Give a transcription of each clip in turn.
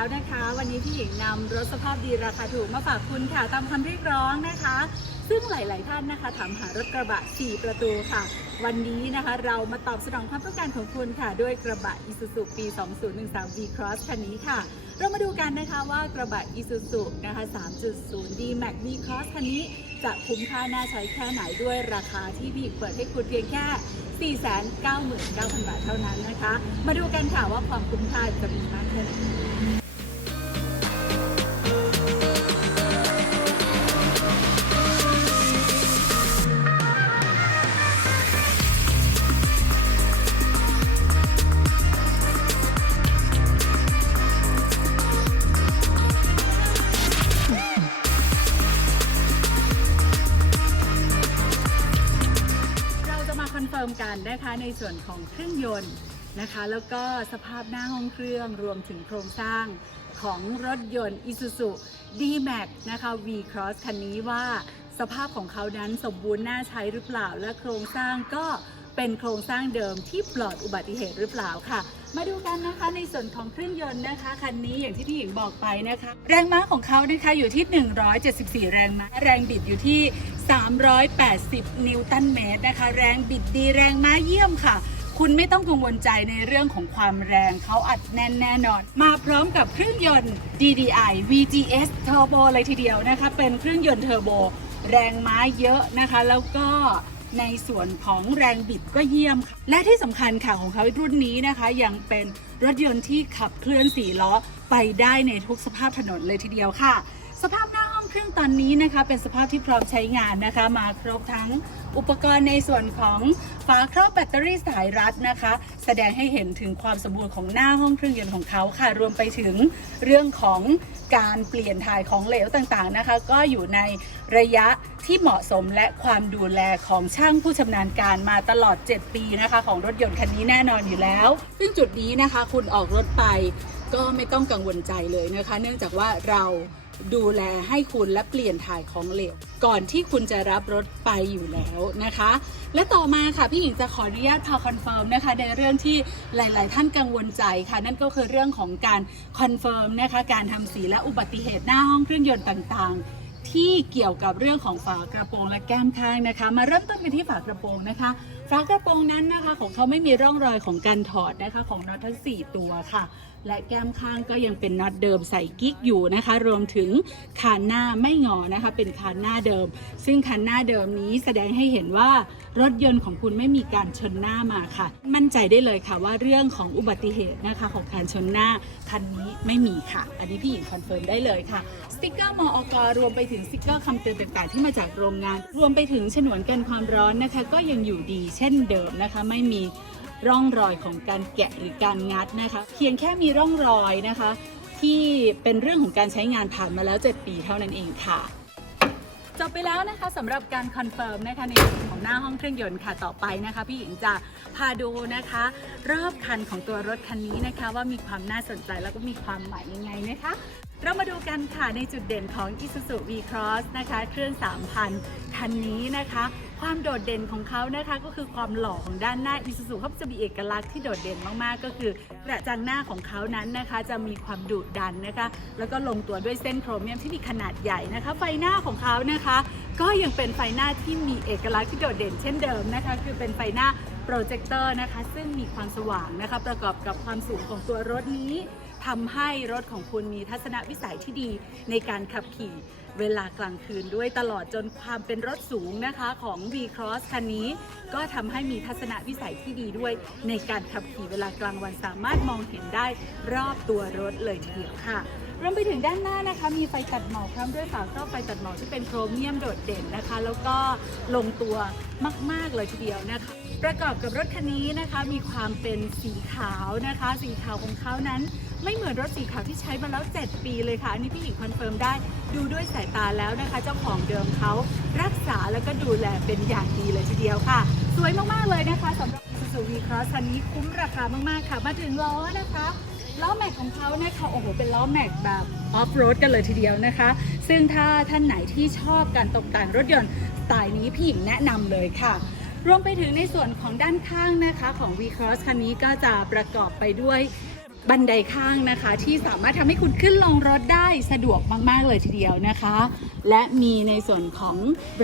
แล้วนะคะ วันนี้พี่หญิงนำรถสภาพดีราคาถูกมาฝากคุณค่ะตามคำเรียกร้องนะคะ ซึ่งหลาย ๆ ท่านนะคะถามหารถกระบะ 4 ประตูค่ะ วันนี้นะคะเรามาตอบสนองความต้องการของคุณค่ะ ด้วยกระบะ Isuzu ปี 2013 V Cross คันนี้ค่ะ เรามาดูกันนะคะว่ากระบะ Isuzu นะคะ 3.0 D Max V Cross คันนี้จะคุ้มค่าน่าใช้แค่ไหนด้วยราคาที่พี่หญิงเปิดให้คุณเพียงแค่499,000 บาทเท่านั้นนะคะ มาดูกันค่ะว่าความคุ้มค่าจะมีมากแค่ไหน กันนะคะในส่วนของเครื่องยนต์นะคะ แล้วก็สภาพหน้าห้องเครื่องรวมถึงโครงสร้างของรถยนต์ Isuzu D-Max นะคะ V Cross คันนี้ว่าสภาพของเขานั้นสมบูรณ์น่าใช้หรือเปล่า และโครงสร้างก็เป็นโครงสร้างเดิมที่ปลอดอุบัติเหตุหรือเปล่าค่ะ มาดูกันนะคะในส่วนของเครื่องยนต์นะคะคันนี้อย่างที่พี่หญิงบอกไปนะคะ แรงม้าของเขานะคะอยู่ที่ 174 แรงม้า แรงบิดอยู่ที่ 380 นิวตันเมตรนะคะ แรงบิดดีแรงม้าเยี่ยมค่ะ คุณไม่ต้องกังวลใจในเรื่องของความแรงเขาอัดแน่นแน่นอน มาพร้อมกับเครื่องยนต์ DDI VGS Turbo เลยทีเดียวนะคะ เป็นเครื่องยนต์เทอร์โบ แรงม้าเยอะนะคะ แล้วก็ ในส่วนของแรงบิดก็เยี่ยมค่ะและที่สำคัญค่ะของเขารุ่นนี้นะคะ ยังเป็นรถยนต์ที่ขับเคลื่อนสี่ล้อไปได้ในทุกสภาพถนนเลยทีเดียวค่ะ สภาพหน้า เครื่องตอนนี้นะคะเป็นสภาพที่พร้อมใช้งานนะคะ มาครบทั้งอุปกรณ์ในส่วนของฝาครอบแบตเตอรี่สายรัดนะคะ แสดงให้เห็นถึงความสมบูรณ์ของหน้าห้องเครื่องยนต์ของเขาค่ะ รวมไปถึงเรื่องของการเปลี่ยนถ่ายของเหลวต่างๆนะคะ ก็อยู่ในระยะที่เหมาะสมและความดูแลของช่างผู้ชำนาญการมาตลอด 7 ปีนะคะ ของรถยนต์คันนี้แน่นอนอยู่แล้ว ซึ่งจุดนี้นะคะคุณออกรถไปก็ไม่ต้องกังวลใจเลยนะคะ เนื่องจากว่าเรา ดูแลให้คุณและเปลี่ยนถ่ายของเหลว ก่อนที่คุณจะรับรถไปอยู่แล้วนะคะ และต่อมาค่ะพี่หญิงจะขออนุญาตพาคอนเฟิร์มนะคะในเรื่องที่หลาย ๆ ท่านกังวลใจค่ะ นั่นก็คือเรื่องของการคอนเฟิร์มนะคะการทำสีและอุบัติเหตุหน้าห้องเครื่องยนต์ต่าง ๆที่เกี่ยวกับเรื่องของฝากระโปรงและแก้มข้างนะคะ มาเริ่มต้นกันที่ฝากระโปรงนะคะ ฝากระโปรงนั้นนะคะ ของเขาไม่มีร่องรอยของการถอดนะคะ ของน็อตทั้ง 4 ตัวค่ะ และแก้มข้างก็ยังเป็นน็อตเดิมใส่กิ๊กอยู่นะคะ รวมถึงคานหน้าไม่งอนะคะ เป็นคานหน้าเดิม ซึ่งคานหน้าเดิมนี้แสดงให้เห็นว่ารถยนต์ของคุณไม่มีการชนหน้ามาค่ะ มั่นใจได้เลยค่ะว่าเรื่องของอุบัติเหตุนะคะ ของการชนหน้าคันนี้ไม่มีค่ะ อันนี้พี่หญิงคอนเฟิร์มได้เลยค่ะสติกเกอร์มอกรวมไปถึงสติกเกอร์คำเตือนต่างๆที่มาจากโรงงาน รวมไปถึงฉนวนกันความร้อนนะคะ ก็ยังอยู่ดีเช่นเดิมนะคะ ไม่มีร่องรอยของการแกะหรือการงัดนะคะ เพียงแค่มีร่องรอยนะคะ ที่เป็นเรื่องของการใช้งานผ่านมาแล้ว 7 ปีเท่านั้นเองค่ะจบไปแล้วนะคะสำหรับการคอนเฟิร์มนะคะในส่วนของหน้าห้องเครื่องยนต์ค่ะต่อไปนะคะ พี่หญิงจะพาดูนะคะ รอบคันของตัวรถคันนี้นะคะ ว่ามีความน่าสนใจแล้วก็มีความหมายยังไงนะคะ เรามาดูกันค่ะในจุดเด่นของ Isuzu V-Cross นะคะ เครื่อง 3,000 คันนี้นะคะ ความโดดเด่นของเขานะคะก็คือความหล่อของด้านหน้า Isuzu เขาจะมีเอกลักษณ์ที่โดดเด่นมากๆ ก็คือกระจังหน้าของเขานั้นนะคะ จะมีความดุดันนะคะ แล้วก็ลงตัวด้วยเส้นโครเมียมที่มีขนาดใหญ่นะคะ ไฟหน้าของเขานะคะ ก็ยังเป็นไฟหน้าที่มีเอกลักษณ์ที่โดดเด่นเช่นเดิมนะคะ คือเป็นไฟหน้าโปรเจคเตอร์นะคะ ซึ่งมีความสว่างนะคะ ประกอบกับความสูงของตัวรถนี้ทำให้รถของคุณมีทัศนวิสัยที่ดีในการขับขี่ เวลากลางคืนด้วยตลอดจนความเป็นรถสูงนะคะของ V-Cross คันนี้ ก็ทำให้มีทัศนวิสัยที่ดีด้วย ในการขับขี่เวลากลางวันสามารถมองเห็นได้รอบตัวรถเลยทีเดียวค่ะ รวมไปถึงด้านหน้านะคะ มีไฟตัดหมอกพร้อมด้วยฝาครอบไฟตัดหมอกที่เป็นโครเมียมโดดเด่นนะคะ แล้วก็ลงตัวมาก ๆ เลยทีเดียวนะคะ ประกอบกับรถคันนี้นะคะมีความเป็นสีขาวนะคะ สีขาวของเขานั้นไม่เหมือนรถสีขาวที่ใช้มาแล้ว 7 ปีเลยค่ะ อันนี้พี่หญิงคอนเฟิร์มได้ดูด้วยสายตาแล้วนะคะ เจ้าของเดิมเขารักษาแล้วก็ดูแลเป็นอย่างดีเลยทีเดียวค่ะ สวยมาก ๆ เลยนะคะสำหรับ Isuzu V-Cross คันนี้คุ้มราคามาก ๆ ค่ะ มาถึงล้อนะคะ ล้อแม็กของเขานะคะโอ้โหเป็นล้อแม็กแบบออฟโรดกันเลยทีเดียวนะคะ ซึ่งถ้าท่านไหนที่ชอบการตกแต่งรถยนต์สไตล์นี้พี่หญิงแนะนำเลยค่ะรวมไปถึงในส่วนของด้านข้างนะคะของ V-Cross คันนี้ก็จะประกอบไปด้วย บันไดข้างนะคะ ที่สามารถทำให้คุณขึ้นลงรถได้สะดวกมากๆเลยทีเดียวนะคะ และมีในส่วนของ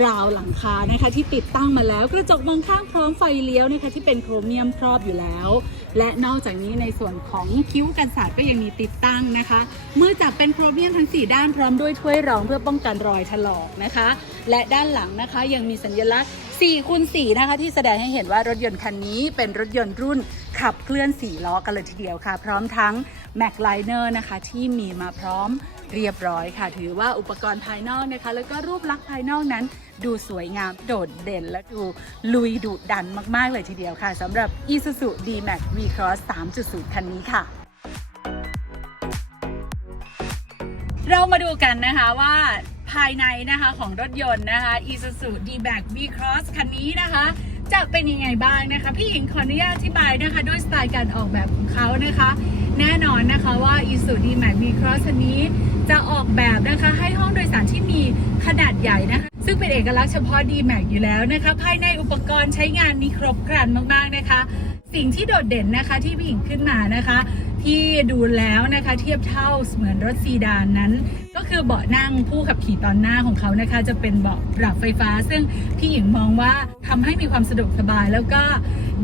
ราวหลังคานะคะที่ติดตั้งมาแล้ว กระจกมองข้างพร้อมไฟเลี้ยวนะคะที่เป็นโครเมียมครอบอยู่แล้ว และนอกจากนี้ในส่วนของคิ้วกันศาสตร์ก็ยังมีติดตั้งนะคะมือจับเป็นโครเมียมทั้ง 4 ด้านพร้อมด้วยถ้วยรองเพื่อป้องกันรอยถลอกนะคะ และด้านหลังนะคะยังมีสัญลักษณ์4คูณ4นะคะที่แสดงให้เห็นว่ารถยนต์คันนี้เป็นรถยนต์รุ่น ขับเคลื่อน4ล้อกันเลยทีเดียวค่ะ พร้อมทั้ง m a c l i n e r นะคะที่มีมาพร้อมเรียบร้อยค่ะ ถือว่าอุปกรณ์ภายนอกนะคะ แล้วก็รูปลักษณ์ภายนอกนั้น ดูสวยงามโดดเด่นและดูลุยดุดันมากๆเลยทีเดียวค่ะสำหรับ Isuzu D-Max V-Cross 3.0 คันนี้ค่ะเรามาดูกันนะคะว่าภายในนะคะของรถยนต์นะคะ Isuzu D-Max V-Cross คันนี้นะคะ จะเป็นยังไงบ้างนะคะ พี่หญิงขออนุญาตอธิบายนะคะ ด้วยสไตล์การออกแบบของเขานะคะ แน่นอนนะคะว่า Isuzu D-Max V-Cross คันนี้จะออกแบบนะคะให้ห้องโดยสารที่มีขนาดใหญ่นะคะ ซึ่งเป็นเอกลักษณ์เฉพาะ D-Max อยู่แล้วนะคะ ภายในอุปกรณ์ใช้งานมีครบครันมากๆนะคะ สิ่งที่โดดเด่นนะคะที่พี่หญิงขึ้นมานะคะ ที่ดูแล้วนะคะเทียบเท่าเหมือนรถซีดานนั้น ก็คือเบาะนั่งผู้ขับขี่ตอนหน้าของเขานะคะ จะเป็นเบาะปรับไฟฟ้า ซึ่งพี่หญิงมองว่าทำให้มีความสะดวกสบายแล้วก็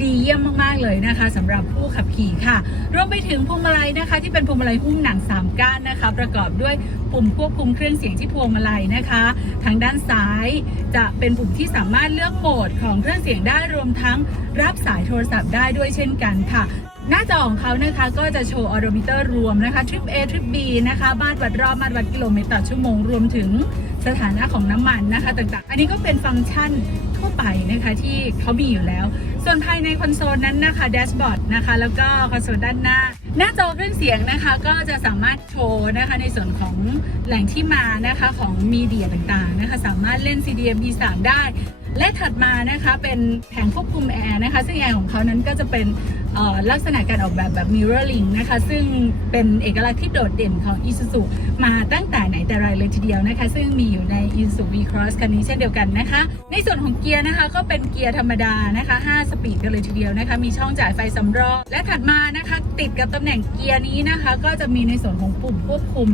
ดีเยี่ยมมากๆเลยนะคะสำหรับผู้ขับขี่ค่ะรวมไปถึงพวงมาลัยนะคะ ที่เป็นพวงมาลัยหุ้มหนังสามก้านนะคะ ประกอบด้วยปุ่มควบคุมเครื่องเสียงที่พวงมาลัยนะคะ ทางด้านซ้ายจะเป็นปุ่มที่สามารถเลือกโหมดของเครื่องเสียงได้รวมทั้งรับสายโทรศัพท์ได้ด้วยเช่นกันค่ะ หน้าจอของเขานะคะก็จะโชว์ออโดมิเตอร์รวมนะคะทริป A ทริป B นะคะบ้านวัดรอบบ้านวัดกิโลเมตรต่อชั่วโมงรวมถึงสถานะของน้ำมันนะคะต่างๆ อันนี้ก็เป็นฟังก์ชันทั่วไปนะคะที่เขามีอยู่แล้ว ส่วนภายในคอนโซลนั้นนะคะแดชบอร์ดนะคะแล้วก็คอนโซลด้านหน้า หน้าจอเครื่องเสียงนะคะก็จะสามารถโชว์นะคะในส่วนของแหล่งที่มานะคะของมีเดียต่างๆนะคะสามารถเล่น CDM B3 ได้และถัดมานะคะเป็นแผงควบคุมแอร์นะคะซึ่งแอร์ของเขานั้นก็จะเป็น ลักษณะการออกแบบแบบ mirroring นะคะ ซึ่งเป็นเอกลักษณ์ที่โดดเด่นของ Isuzu มาตั้งแต่ไหนแต่ไรเลยทีเดียวนะคะ ซึ่งมีอยู่ใน Isuzu V-Cross คันนี้เช่นเดียวกันนะคะ ในส่วนของเกียร์นะคะก็เป็นเกียร์ธรรมดานะคะ 5 สปีดกันเลยทีเดียวนะคะ มีช่องจ่ายไฟสำรอง และถัดมานะคะ ติดกับตำแหน่งเกียร์นี้นะคะ ก็จะมีในส่วนของปุ่มควบคุม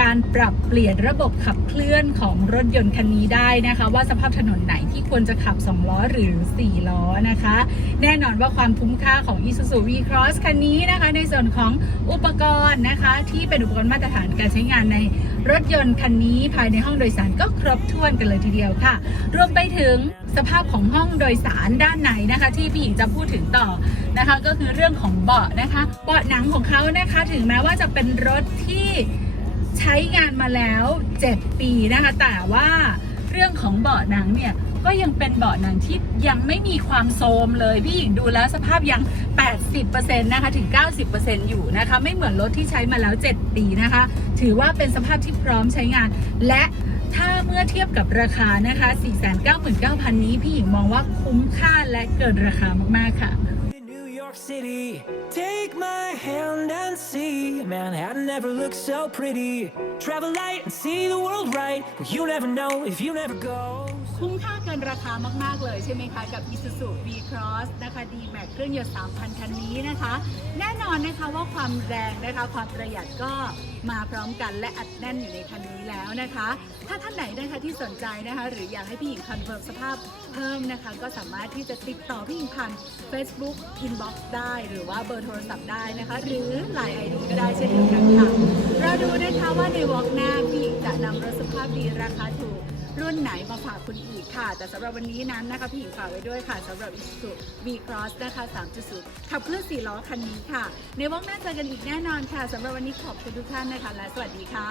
การปรับเปลี่ยนระบบขับเคลื่อนของรถยนต์คันนี้ได้นะคะ ว่าสภาพถนนไหนที่ควรจะขับ 2 ล้อหรือ 4 ล้อนะคะ แน่นอนว่าความคุ้มค่าของ Isuzu V-Cross คันนี้นะคะ ในส่วนของอุปกรณ์นะคะ ที่เป็นอุปกรณ์มาตรฐานการใช้งานในรถยนต์คันนี้ภายในห้องโดยสารก็ครบถ้วนกันเลยทีเดียวค่ะ รวมไปถึงสภาพของห้องโดยสารด้านในนะคะ ที่พี่หญิงจะพูดถึงต่อนะคะ ก็คือเรื่องของเบาะนะคะ เบาะหนังของเขานะคะ ถึงแม้ว่าจะเป็นรถที่ ใช้งานมาแล้ว 7 ปีนะคะ แต่ว่าเรื่องของเบาะหนังเนี่ยก็ยังเป็นเบาะหนังที่ยังไม่มีความโทรมเลย พี่หญิงดูแล้วสภาพยัง 80%นะคะถึง 90%อยู่นะคะ ไม่เหมือนรถที่ใช้มาแล้ว 7 ปีนะคะ ถือว่าเป็นสภาพที่พร้อมใช้งาน และถ้าเมื่อเทียบกับราคานะคะ 499,000 นี้พี่หญิงมองว่าคุ้มค่าและเกินราคามากๆค่ะ York City. Take my hand and see Manhattan never looks so pretty. Travel light and see the world right. Well, you never know if you never go. คุ้มค่าเกินราคามาก ๆ เลยใช่ไหมคะ กับ Isuzu V-Cross นะคะ D-Max เครื่องยนต์ 3,000 คันนี้นะคะ แน่นอนนะคะว่าความแรงนะคะ ความประหยัดก็มาพร้อมกันและอัดแน่นอยู่ในคันนี้แล้วนะคะ ถ้าท่านไหนนะคะที่สนใจนะคะ หรืออยากให้พี่หญิงคอนเฟิร์มสภาพเพิ่มนะคะ ก็สามารถที่จะติดต่อพี่หญิงผ่าน Facebook Inbox ได้ หรือว่าเบอร์โทรศัพท์ได้นะคะ หรือ Line ID ก็ได้เช่นเดียวกันค่ะเราดูนะคะว่าในวอล์กหน้าพี่หญิงจะนำรถสภาพดีราคาถูก รุ่นไหนมาฝากคุณอีกค่ะ แต่สำหรับวันนี้นั้นนะคะพี่หญิงฝากไว้ด้วยค่ะสำหรับ Isuzu V-Cross นะคะ 3.0 ขับเคลื่อน4ล้อคันนี้ค่ะ ในวงหน้าเจอกันอีกแน่นอนค่ะสำหรับวันนี้ขอบคุณทุกท่านนะคะและสวัสดีค่ะ